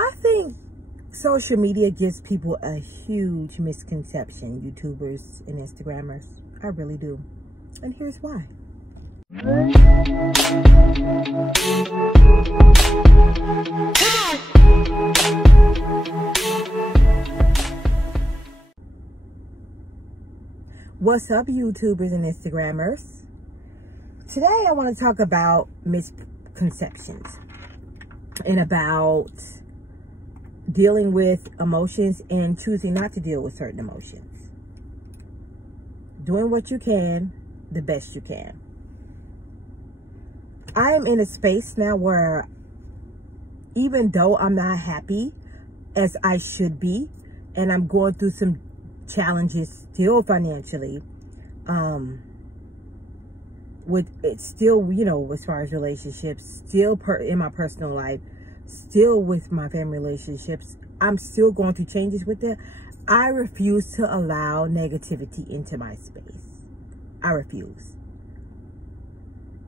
I think social media gives people a huge misconception, YouTubers and Instagrammers. I really do. And here's why. What's up, YouTubers and Instagrammers? Today I want to talk about misconceptions and about dealing with emotions and choosing not to deal with certain emotions. Doing what you can, the best you can. I am in a space now where even though I'm not happy as I should be, and I'm going through some challenges still financially, with it still, you know, as far as relationships, still in my personal life, still with my family relationships, I'm still going through changes with it. I refuse to allow negativity into my space. I refuse.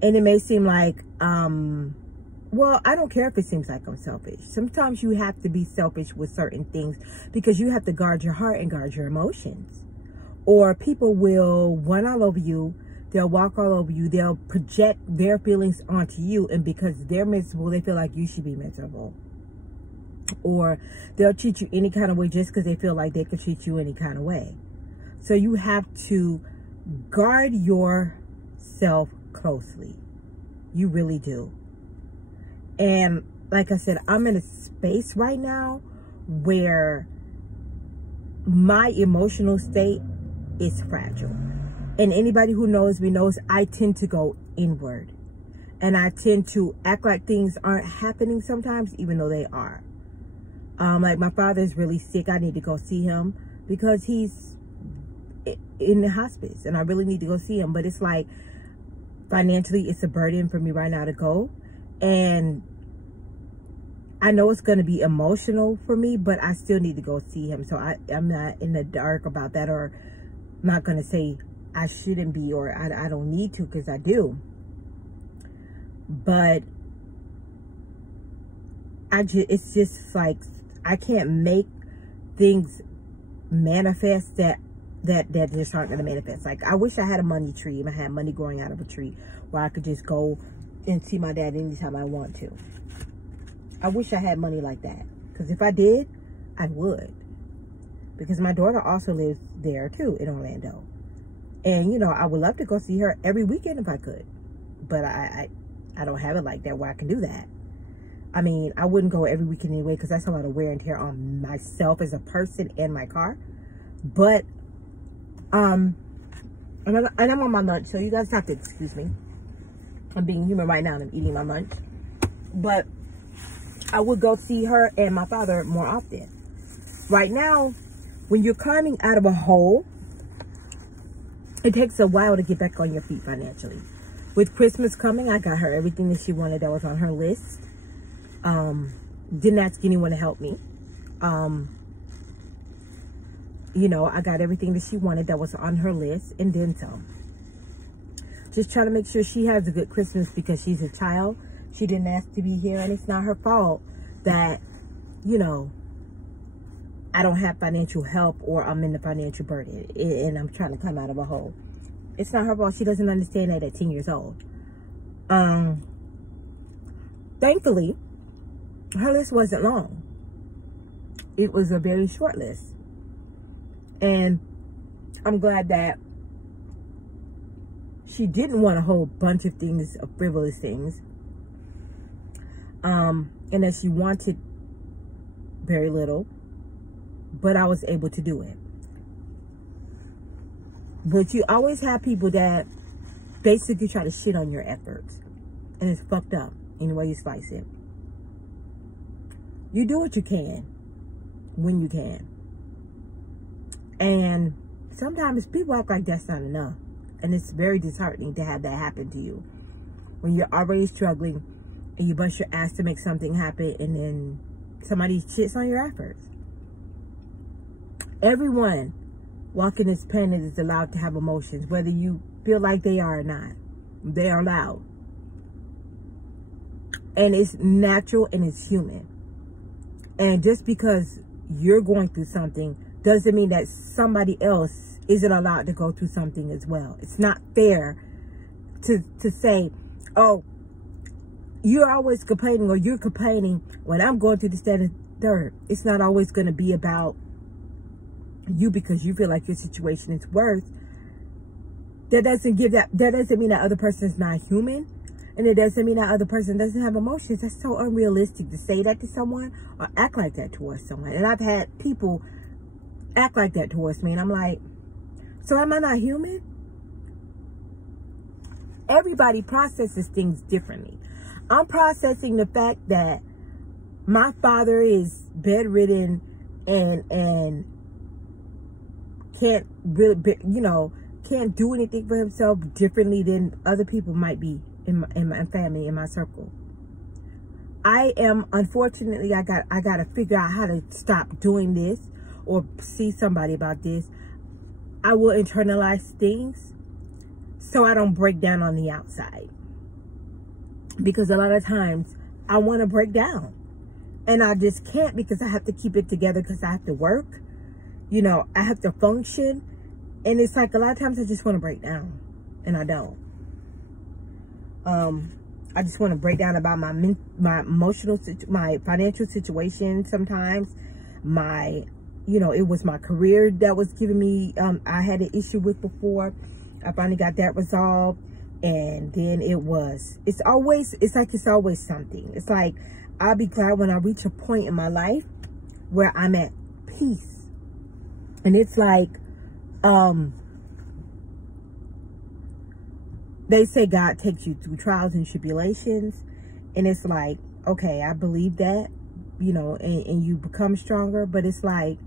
And it may seem like, well, I don't care if it seems like I'm selfish. Sometimes you have to be selfish with certain things because you have to guard your heart and guard your emotions. Or people will run all over you. They'll walk all over you. They'll project their feelings onto you. And because they're miserable, they feel like you should be miserable. Or they'll treat you any kind of way just because they feel like they can treat you any kind of way. So you have to guard yourself closely. You really do. And like I said, I'm in a space right now where my emotional state is fragile. And anybody who knows me knows I tend to go inward. And I tend to act like things aren't happening sometimes, even though they are. Like my father's really sick. I need to go see him because he's in the hospice. And I really need to go see him. But it's like, financially, it's a burden for me right now to go. And I know it's going to be emotional for me, but I still need to go see him. So I'm not in the dark about that, or not going to say I shouldn't be, or I don't need to, because I do. But it's just like, I can't make things manifest that just aren't going to manifest. Like, I wish I had a money tree and I had money growing out of a tree where I could just go and see my dad anytime I want to. I wish I had money like that, because if I did, I would. Because my daughter also lives there too, in Orlando. And, you know, I would love to go see her every weekend if I could. But I don't have it like that where I can do that. I mean, I wouldn't go every weekend anyway, because that's a lot of wear and tear on myself as a person and my car. But, and I'm on my lunch, so you guys have to excuse me. I'm being human right now and I'm eating my lunch. But I would go see her and my father more often. Right now, when you're climbing out of a hole, it takes a while to get back on your feet financially. With Christmas coming, I got her everything that she wanted that was on her list. Didn't ask anyone to help me. You know, I got everything that she wanted that was on her list, and then some. Just trying to make sure she has a good Christmas because she's a child. She didn't ask to be here, and it's not her fault that, you know, I don't have financial help, or I'm in the financial burden and I'm trying to come out of a hole. It's not her fault. She doesn't understand that at 10 years old. Thankfully, her list wasn't long. It was a very short list. And I'm glad that she didn't want a whole bunch of things, of frivolous things. And that she wanted very little. But I was able to do it. But you always have people that basically try to shit on your efforts. And it's fucked up any way you slice it. You do what you can when you can. And sometimes people act like that's not enough. And it's very disheartening to have that happen to you. When you're already struggling and you bust your ass to make something happen, and then somebody shits on your efforts. Everyone walking this planet is allowed to have emotions, whether you feel like they are or not. They are allowed. And it's natural and it's human. And just because you're going through something doesn't mean that somebody else isn't allowed to go through something as well. It's not fair to say, oh, you're always complaining, or you're complaining when I'm going through this, that, and third. It's not always going to be about you because you feel like your situation is worse. That doesn't mean that other person is not human. And it doesn't mean that other person doesn't have emotions. That's so unrealistic to say that to someone or act like that towards someone. And I've had people act like that towards me. And I'm like, so am I not human? Everybody processes things differently. I'm processing the fact that my father is bedridden and can't really, can't do anything for himself differently than other people might be in my family, in my circle. I am, unfortunately, I got to figure out how to stop doing this or see somebody about this. I will internalize things so I don't break down on the outside. Because a lot of times I want to break down and I just can't, because I have to keep it together, because I have to work, I have to function. And it's like a lot of times I just want to break down and I don't. I just want to break down about my emotional, my financial situation. Sometimes it was my career that was giving me, I had an issue with before. I finally got that resolved. And then it's always something. It's like, I'll be glad when I reach a point in my life where I'm at peace. And it's like, they say God takes you through trials and tribulations. And it's like, okay, I believe that, and you become stronger. But it's like,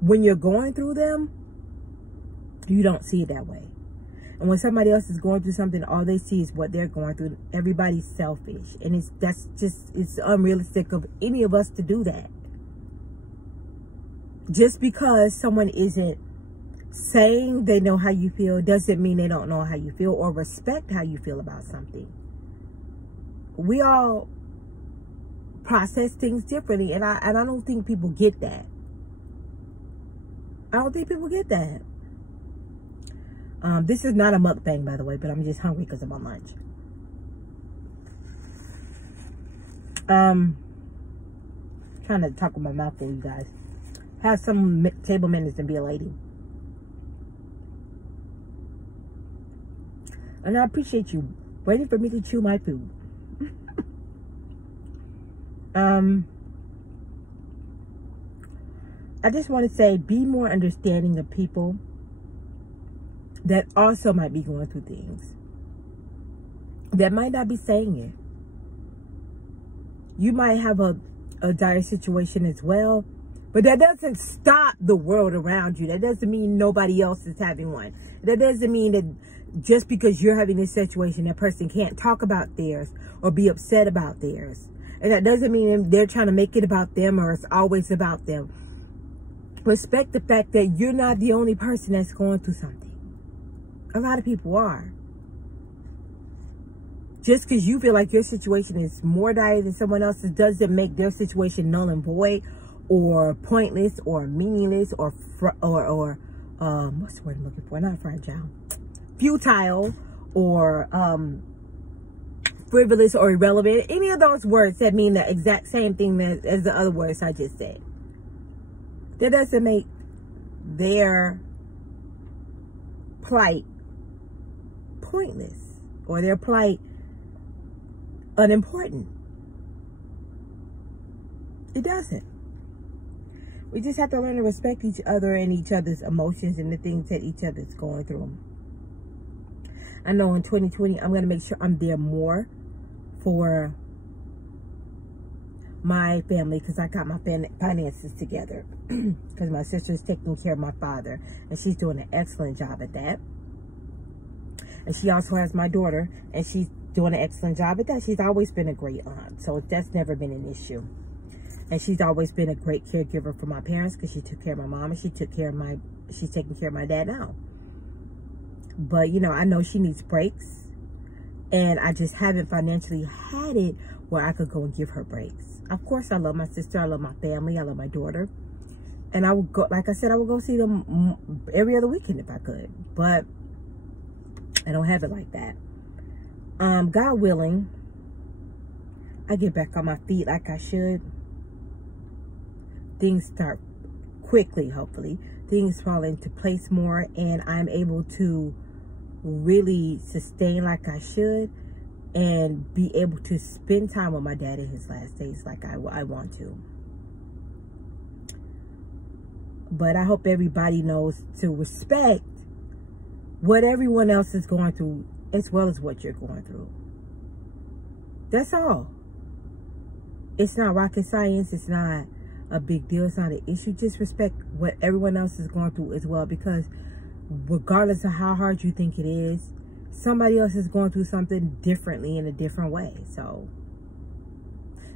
when you're going through them, you don't see it that way. And when somebody else is going through something, all they see is what they're going through. Everybody's selfish. And it's unrealistic of any of us to do that. Just because someone isn't saying they know how you feel doesn't mean they don't know how you feel or respect how you feel about something. We all process things differently, and I don't think people get that. I don't think people get that. This is not a mukbang, by the way, but I'm just hungry because I'm on lunch. Trying to talk with my mouth full, you guys. Have some table manners and be a lady. And I appreciate you waiting for me to chew my food. I just want to say, be more understanding of people that also might be going through things. That might not be saying it. You might have a dire situation as well. But that doesn't stop the world around you. That doesn't mean nobody else is having one. That doesn't mean that just because you're having this situation, that person can't talk about theirs or be upset about theirs. And that doesn't mean they're trying to make it about them or it's always about them. Respect the fact that you're not the only person that's going through something. A lot of people are. Just because you feel like your situation is more dire than someone else's doesn't make their situation null and void, or pointless, or meaningless, or what's the word I'm looking for? Not fragile. Futile, or frivolous, or irrelevant. Any of those words that mean the exact same thing as the other words I just said. That doesn't make their plight pointless, or their plight unimportant. It doesn't. We just have to learn to respect each other and each other's emotions and the things that each other's going through. I know in 2020, I'm going to make sure I'm there more for my family, because I got my finances together. Because my sister's taking care of my father, and she's doing an excellent job at that. And she also has my daughter, and she's doing an excellent job at that. She's always been a great aunt, so that's never been an issue. And she's always been a great caregiver for my parents, because she took care of my mom, and she's taking care of my dad now. But, I know she needs breaks, and I just haven't financially had it where I could go and give her breaks. Of course, I love my sister. I love my family. I love my daughter. And I would go, like I said, I would go see them every other weekend if I could. But I don't have it like that. God willing, I get back on my feet like I should. Things start quickly, hopefully. Things fall into place more, and I'm able to really sustain like I should and be able to spend time with my dad in his last days like I want to. But I hope everybody knows to respect what everyone else is going through as well as what you're going through. That's all. It's not rocket science. It's not a big deal. It's not an issue. Just respect what everyone else is going through as well, because regardless of how hard you think it is, somebody else is going through something differently in a different way. So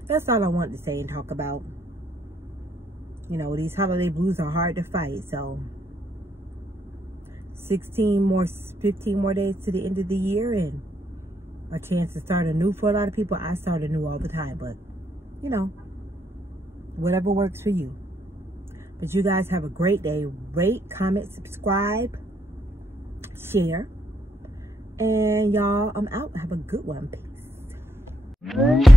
that's all I wanted to say and talk about. You know, these holiday blues are hard to fight. So 15 more days to the end of the year, and a chance to start anew for a lot of people. I start anew all the time, but you know, whatever works for you. But you guys have a great day. Rate, comment, subscribe, share. And y'all, I'm out. Have a good one. Peace.